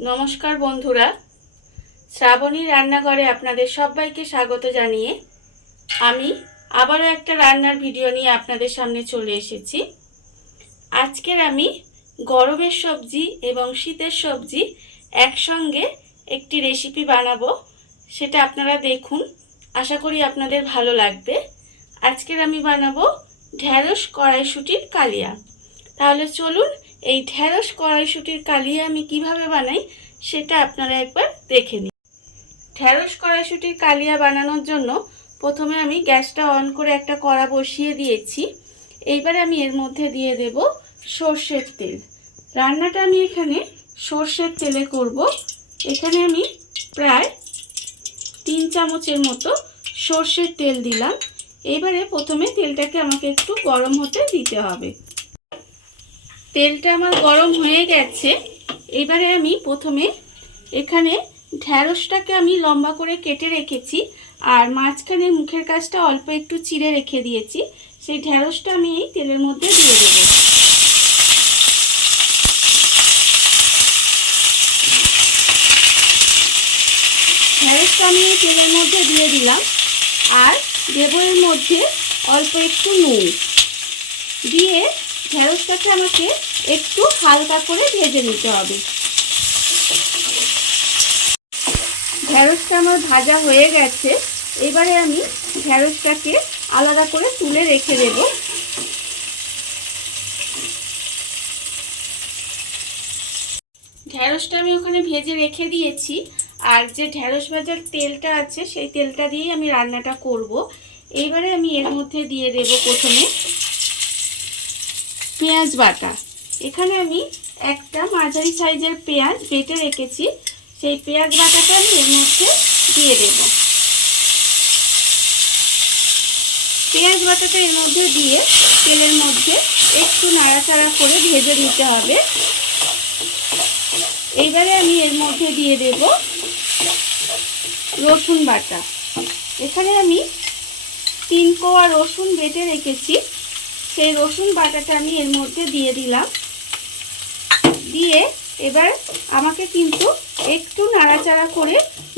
নমস্কার বন্ধুরা। শ্রাবণী রান্নাঘরে আপনাদের সবাইকে স্বাগত জানিয়ে আমি আবারও একটা রান্নার ভিডিও নিয়ে আপনাদের সামনে চলে এসেছি। আজকের আমি গরমের সবজি এবং শীতের সবজি একসঙ্গে একটি রেসিপি বানাবো, সেটা আপনারা দেখুন। আশা করি আপনাদের ভালো লাগবে। আজকের আমি বানাবো ঢ্যাঁড়স কড়াইশুটির কালিয়া। তাহলে চলুন এই ঢ্যাঁড়স কড়াইশুটির কালিয়া আমি কীভাবে বানাই সেটা আপনারা একবার দেখে নিন। ঢ্যাঁড়স কড়াইশুটির কালিয়া বানানোর জন্য প্রথমে আমি গ্যাসটা অন করে একটা কড়া বসিয়ে দিয়েছি। এইবারে আমি এর মধ্যে দিয়ে দেব সর্ষের তেল। রান্নাটা আমি এখানে সর্ষের তেলে করব। এখানে আমি প্রায় তিন চামচের মতো সর্ষের তেল দিলাম। এবারে প্রথমে তেলটাকে আমাকে একটু গরম হতে দিতে হবে। তেলটা আমার গরম হয়ে গেছে। এবারে আমি প্রথমে এখানে ঢ্যাঁড়সটাকে আমি লম্বা করে কেটে রেখেছি আর মাঝখানে মুখের কাজটা অল্প একটু চিড়ে রেখে দিয়েছি। সেই ঢ্যাঁড়সটা আমি এই তেলের মধ্যে দিয়ে দেবো। ঢ্যাঁড়সটা আমি এই তেলের মধ্যে দিয়ে দিলাম আর দেবো এর মধ্যে অল্প একটু নুন। দিয়ে ঢেঁড়সটাকে আমাকে একটু হালকা করে ভেজে নিতে হবে। ঢেঁড়সটা আমার ভাজা হয়ে গেছে। এবারে আমি ঢেঁড়সটাকে আলাদা করে তুলে রেখে দেব। ঢেঁড়সটা আমি ওখানে ভেজে রেখে দিয়েছি। আর যে ঢেঁড়স ভাজার তেলটা আছে, সেই তেলটা দিয়েই আমি রান্নাটা করব। এইবারে আমি এর মধ্যে দিয়ে দেব প্রথমে পেঁয়াজ বাটা। এখানে আমি একটা মাঝারি সাইজের পেঁয়াজ বেটে রেখেছি। সেই পেঁয়াজ বাটাটা আমি এর মধ্যে দিয়ে দেব। পেঁয়াজ বাটাটা এর মধ্যে দিয়ে তেলের মধ্যে একটু নাড়াচাড়া করে ভেজে নিতে হবে। এইবারে আমি এর মধ্যে দিয়ে দেব রসুন বাটা। এখানে আমি তিন কোয়া রসুন বেটে রেখেছি। সেই রসুন বাটাটা আমি এর মধ্যে দিয়ে দিলাম। দিয়ে এবার আমাকে কিন্তু একটু নাড়াচাড়া করে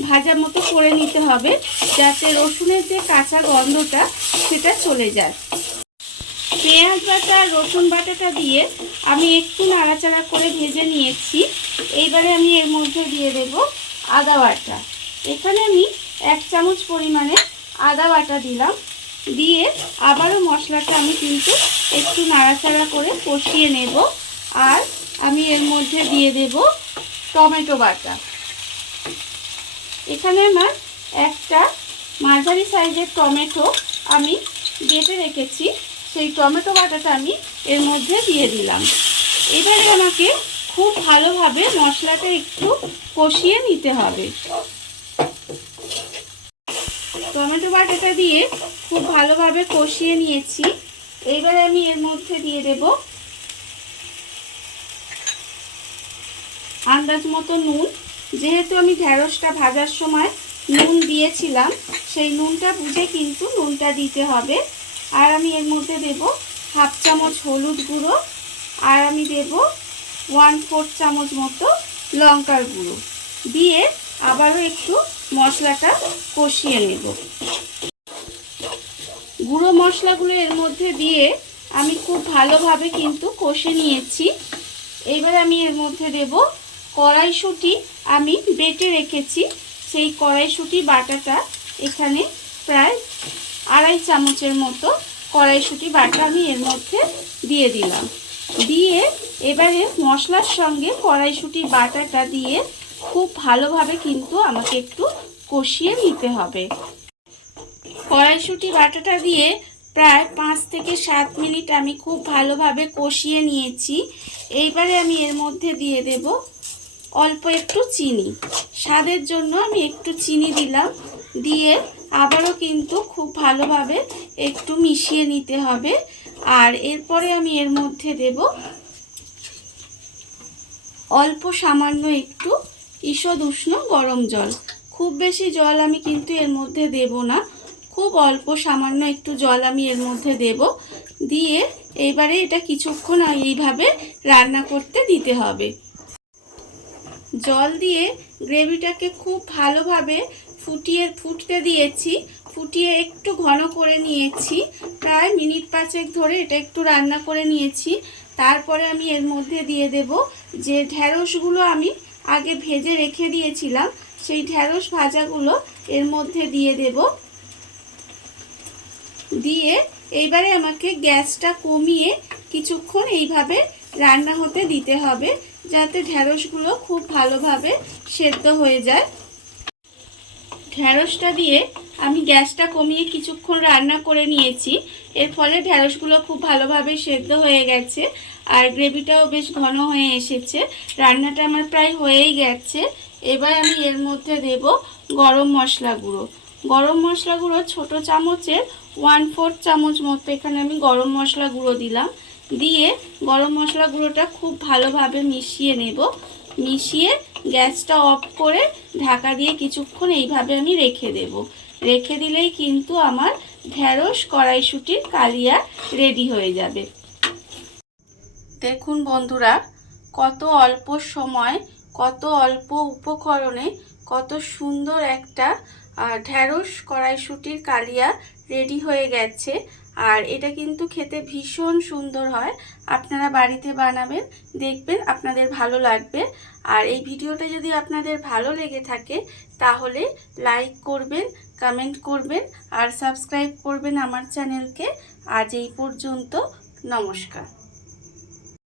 ভাজা মতো করে নিতে হবে, যাতে রসুনের যে কাঁচা গন্ধটা সেটা চলে যায়। পেঁয়াজ বাটা রসুন বাটাটা দিয়ে আমি একটু নাড়াচাড়া করে ভেজে নিয়েছি। এইবারে আমি এর মধ্যে দিয়ে দেব আদা বাটা। এখানে আমি এক চামচ পরিমাণে আদা বাটা দিলাম। দিয়ে আবারও মশলাটা আমি কিন্তু একটু নাড়াচাড়া করে কষিয়ে নেব। আর আমি এর মধ্যে দিয়ে দেব টমেটো বাটা। এখানে আমার একটা মাঝারি সাইজের টমেটো আমি বেটে রেখেছি। সেই টমেটো বাটাটা আমি এর মধ্যে দিয়ে দিলাম। এবারে আমাকে খুব ভালোভাবে মশলাটা একটু কষিয়ে নিতে হবে। টমেটো বাটাটা দিয়ে খুব ভালোভাবে কষিয়ে নিয়েছি। এইবারে আমি এর মধ্যে দিয়ে দেব আন্দাজ মতো নুন। যেহেতু আমি ঢ্যাঁড়সটা ভাজার সময় নুন দিয়েছিলাম, সেই নুনটা বুঝে কিন্তু নুনটা দিতে হবে। আর আমি এর মধ্যে দেব হাফ চামচ হলুদ গুঁড়ো, আর আমি দেব ওয়ান ফোর চামচ মতো লঙ্কার গুঁড়ো। দিয়ে আবারও একটু মশলাটা কষিয়ে নেব। গুঁড়ো মশলাগুলো এর মধ্যে দিয়ে আমি খুব ভালোভাবে কিন্তু কষে নিয়েছি। এবার আমি এর মধ্যে দেব কড়াইশুঁটি আমি বেটে রেখেছি। সেই কড়াইশুঁটি বাটাটা এখানে প্রায় আড়াই চামচের মতো কড়াইশুঁটি বাটা আমি এর মধ্যে দিয়ে দিলাম। দিয়ে এবারে মশলার সঙ্গে কড়াইশুঁটি বাটাটা দিয়ে খুব ভালোভাবে কিন্তু আমাকে একটু কষিয়ে নিতে হবে। কড়াইশুঁটি বাটাটা দিয়ে প্রায় পাঁচ থেকে সাত মিনিট আমি খুব ভালোভাবে কষিয়ে নিয়েছি। এইবারে আমি এর মধ্যে দিয়ে দেব অল্প একটু চিনি। স্বাদের জন্য আমি একটু চিনি দিলাম। দিয়ে আবারও কিন্তু খুব ভালোভাবে একটু মিশিয়ে নিতে হবে। আর এরপরে আমি এর মধ্যে দেব অল্প সামান্য একটু ঈষদ উষ্ণ গরম জল। খুব বেশি জল আমি কিন্তু এর মধ্যে দেব না। খুব অল্প, সামান্য একটু জল আমি এর মধ্যে দেব। দিয়ে এইবারে এটা কিছুক্ষণ এইভাবে রান্না করতে দিতে হবে। জল দিয়ে গ্রেভিটাকে খুব ভালোভাবে ফুটিয়ে, ফুটতে দিয়েছি। ফুটিয়ে একটু ঘন করে নিয়েছি। প্রায় মিনিট পাঁচেক ধরে এটা একটু রান্না করে নিয়েছি। তারপরে আমি এর মধ্যে দিয়ে দেব যে ঢ্যাঁড়সগুলো আমি আগে ভেজে রেখে দিয়েছিলাম, সেই ঢ্যাঁড়স ভাজাগুলো এর মধ্যে দিয়ে দেব। দিয়ে এইবারে আমাকে গ্যাসটা কমিয়ে কিছুক্ষণ এইভাবে রান্না হতে দিতে হবে, যাতে ঢ্যাঁড়সগুলো খুব ভালোভাবে সেদ্ধ হয়ে যায়। ঢ্যাঁড়সটা দিয়ে আমি গ্যাসটা কমিয়ে কিছুক্ষণ রান্না করে নিয়েছি। এর ফলে ঢ্যাঁড়সগুলো খুব ভালোভাবে সেদ্ধ হয়ে গেছে আর গ্রেভিটাও বেশ ঘন হয়ে এসেছে। রান্নাটা আমার প্রায় হয়েই গেছে। এবার আমি এর মধ্যে দেব গরম মশলা গুঁড়ো। গরম মশলা গুঁড়ো ছোটো চামচের ওয়ান ফোর্থ চামচ মতো এখানে আমি গরম মশলা গুঁড়ো দিলাম। দিয়ে গরম মশলা গুঁড়োটা খুব ভালোভাবে মিশিয়ে নেব। মিশিয়ে গ্যাসটা অফ করে ঢাকা দিয়ে কিছুক্ষণ এইভাবে আমি রেখে দেব। রেখে দিলেই কিন্তু আমার ঢ্যাঁড়স কড়াইশুটির কালিয়া রেডি হয়ে যাবে। দেখুন বন্ধুরা কত অল্প সময় কত অল্প উপকরণে কত সুন্দর একটা আহ, ঢ্যাঁড়স কড়াইশুটির কালিয়া রেডি হয়ে গেছে। আর এটা কিন্তু খেতে ভীষণ সুন্দর হয়। আপনারা বাড়িতে বানাবেন, দেখবেন আপনাদের ভালো লাগবে। আর এই ভিডিওটা যদি আপনাদের ভালো লেগে থাকে, তাহলে লাইক করবেন, কমেন্ট করবেন, আর সাবস্ক্রাইব করবেন আমার চ্যানেলকে। আজ এই পর্যন্ত, নমস্কার।